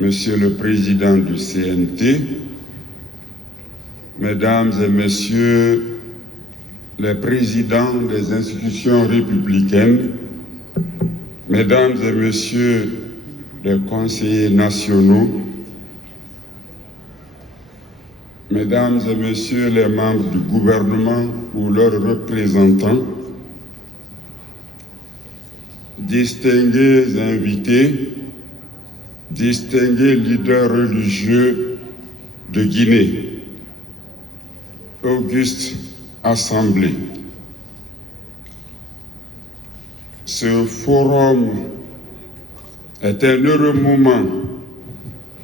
Monsieur le Président du CNT, Mesdames et Messieurs les Présidents des institutions républicaines, Mesdames et Messieurs les conseillers nationaux, Mesdames et Messieurs les membres du gouvernement ou leurs représentants, distingués invités, distingués leaders religieux de Guinée, auguste assemblée. Ce forum est un heureux moment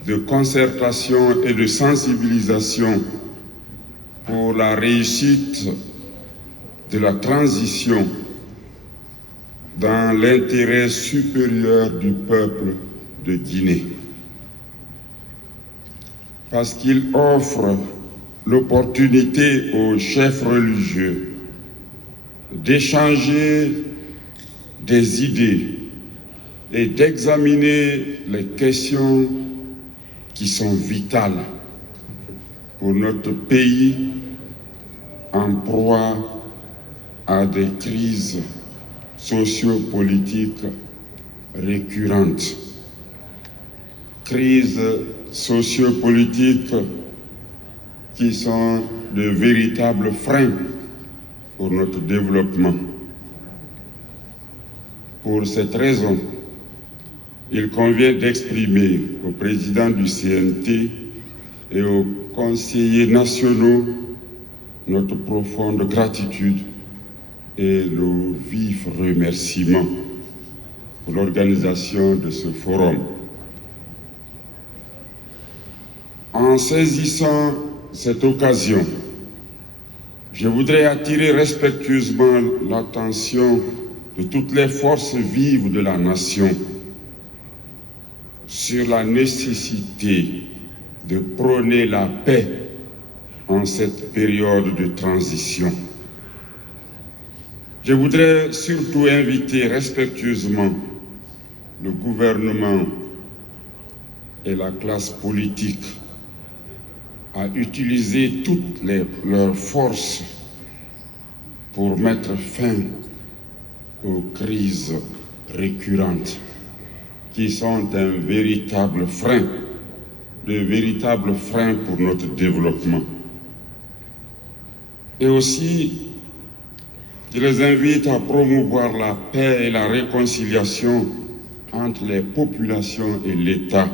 de concertation et de sensibilisation pour la réussite de la transition dans l'intérêt supérieur du peuple de Guinée. Parce qu'il offre l'opportunité aux chefs religieux d'échanger des idées et d'examiner les questions qui sont vitales pour notre pays en proie à des crises sociopolitiques récurrentes. Crises sociopolitiques qui sont de véritables freins pour notre développement. Pour cette raison, il convient d'exprimer au président du CNT et aux conseillers nationaux notre profonde gratitude et nos vifs remerciements pour l'organisation de ce forum. En saisissant cette occasion, je voudrais attirer respectueusement l'attention de toutes les forces vives de la nation sur la nécessité de prôner la paix en cette période de transition. Je voudrais surtout inviter respectueusement le gouvernement et la classe politique à utiliser toutes leurs forces pour mettre fin aux crises récurrentes qui sont un véritable frein, de véritables freins pour notre développement. Et aussi, je les invite à promouvoir la paix et la réconciliation entre les populations et l'État.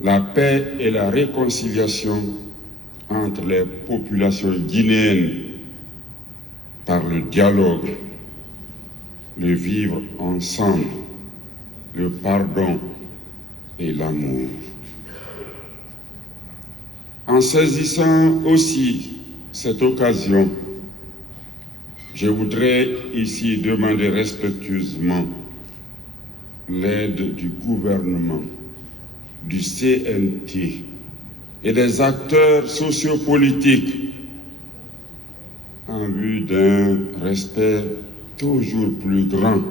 La paix et la réconciliation entre les populations guinéennes par le dialogue, le vivre ensemble, le pardon et l'amour. En saisissant aussi cette occasion, je voudrais ici demander respectueusement l'aide du gouvernement, du CNT et des acteurs sociopolitiques en vue d'un respect toujours plus grand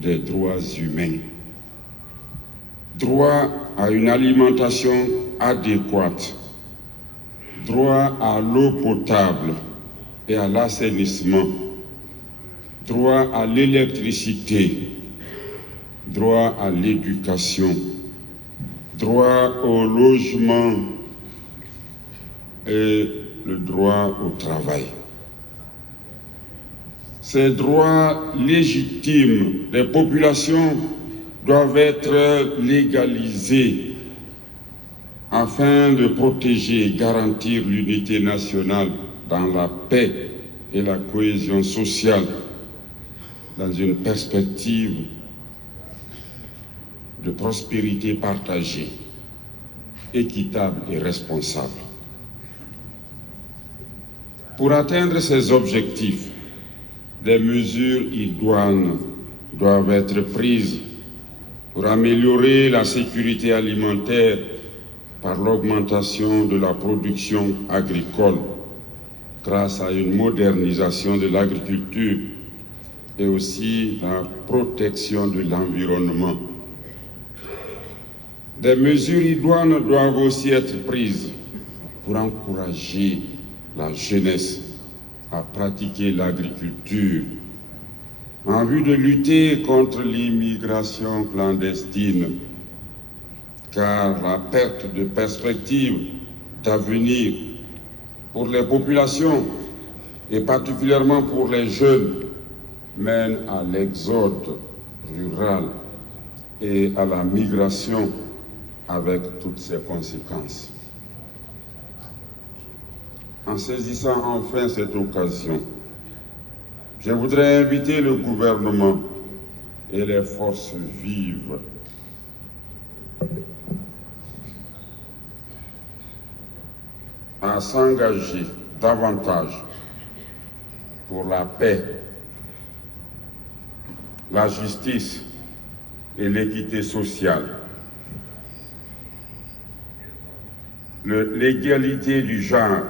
des droits humains. Droit à une alimentation adéquate, droit à l'eau potable et à l'assainissement, droit à l'électricité, droit à l'éducation, droit au logement et le droit au travail. Ces droits légitimes des populations doivent être légalisés afin de protéger et garantir l'unité nationale dans la paix et la cohésion sociale dans une perspective de prospérité partagée, équitable et responsable. Pour atteindre ces objectifs, des mesures idoines doivent être prises pour améliorer la sécurité alimentaire par l'augmentation de la production agricole grâce à une modernisation de l'agriculture et aussi la protection de l'environnement. Des mesures idoines doivent aussi être prises pour encourager la jeunesse à pratiquer l'agriculture en vue de lutter contre l'immigration clandestine, car la perte de perspective d'avenir pour les populations et particulièrement pour les jeunes mène à l'exode rural et à la migration avec toutes ses conséquences. En saisissant enfin cette occasion, je voudrais inviter le gouvernement et les forces vives à s'engager davantage pour la paix, la justice et l'équité sociale, l'égalité du genre,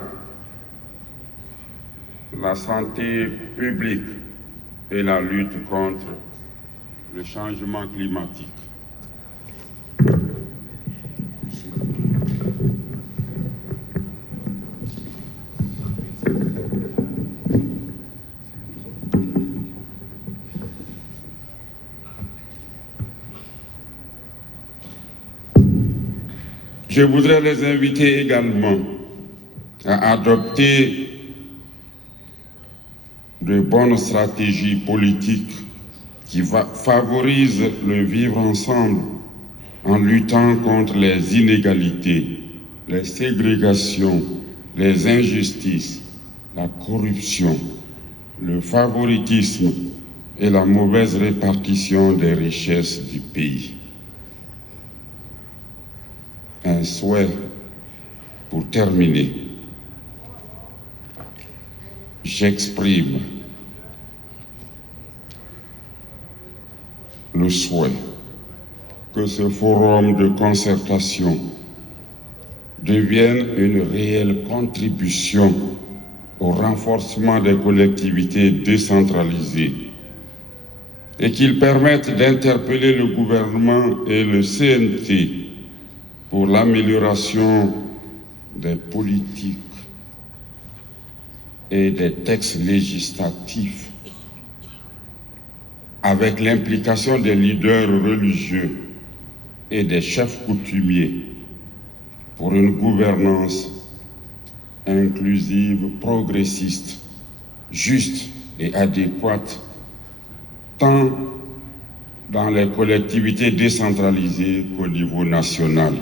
la santé publique et la lutte contre le changement climatique. Je voudrais les inviter également à adopter de bonnes stratégies politiques qui favorisent le vivre ensemble en luttant contre les inégalités, les ségrégations, les injustices, la corruption, le favoritisme et la mauvaise répartition des richesses du pays. Un souhait pour terminer. J'exprime le souhait que ce forum de concertation devienne une réelle contribution au renforcement des collectivités décentralisées et qu'il permette d'interpeller le gouvernement et le CNT pour l'amélioration des politiques et des textes législatifs avec l'implication des leaders religieux et des chefs coutumiers pour une gouvernance inclusive, progressiste, juste et adéquate, tant dans les collectivités décentralisées qu'au niveau national.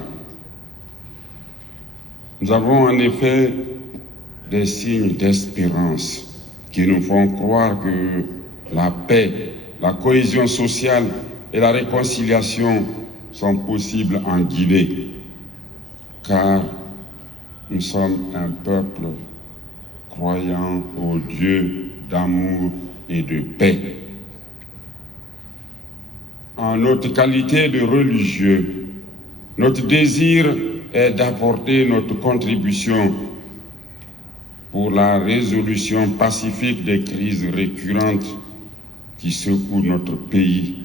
Nous avons en effet des signes d'espérance qui nous font croire que la paix, la cohésion sociale et la réconciliation sont possibles en Guinée, car nous sommes un peuple croyant au Dieu d'amour et de paix. En notre qualité de religieux, notre désir est d'apporter notre contribution pour la résolution pacifique des crises récurrentes qui secouent notre pays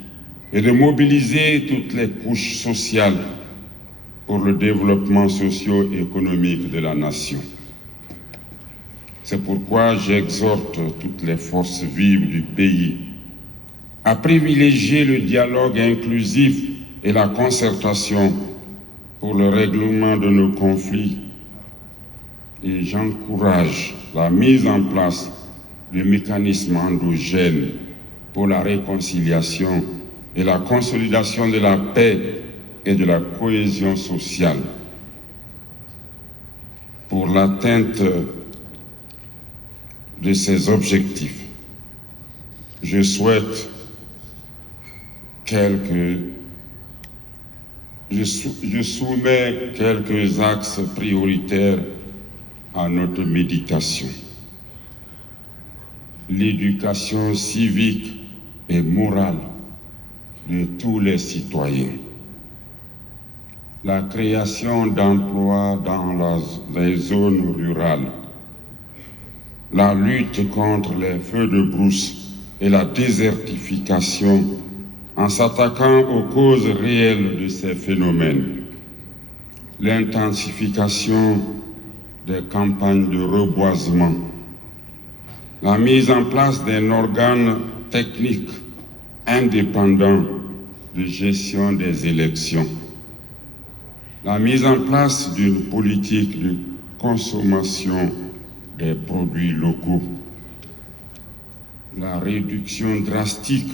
et de mobiliser toutes les couches sociales pour le développement socio-économique de la nation. C'est pourquoi j'exhorte toutes les forces vives du pays à privilégier le dialogue inclusif et la concertation pour le règlement de nos conflits. Et j'encourage la mise en place de mécanismes endogènes pour la réconciliation et la consolidation de la paix et de la cohésion sociale. Pour l'atteinte de ces objectifs, je soumets quelques axes prioritaires à notre méditation. L'éducation civique et morale de tous les citoyens. La création d'emplois dans les zones rurales. La lutte contre les feux de brousse et la désertification en s'attaquant aux causes réelles de ces phénomènes. l'intensification des campagnes de reboisement, la mise en place d'un organe technique indépendant de gestion des élections, la mise en place d'une politique de consommation des produits locaux, la réduction drastique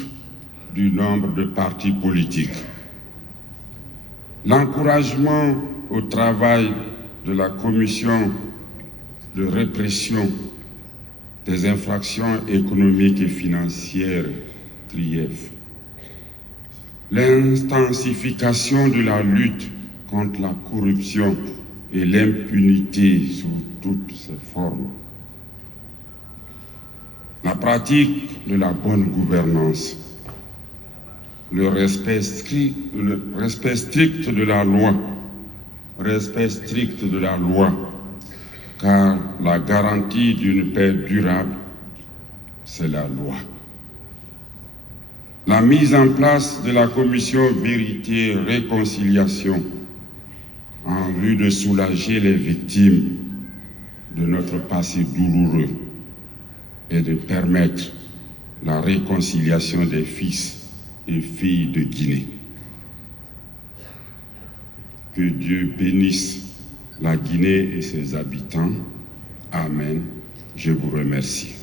du nombre de partis politiques, l'encouragement au travail de la commission de répression des infractions économiques et financières, CRIEF, l'intensification de la lutte contre la corruption et l'impunité sous toutes ses formes, la pratique de la bonne gouvernance, le respect strict de la loi, car la garantie d'une paix durable, c'est la loi. La mise en place de la commission Vérité et Réconciliation en vue de soulager les victimes de notre passé douloureux et de permettre la réconciliation des fils et filles de Guinée. Que Dieu bénisse la Guinée et ses habitants. Amen. Je vous remercie.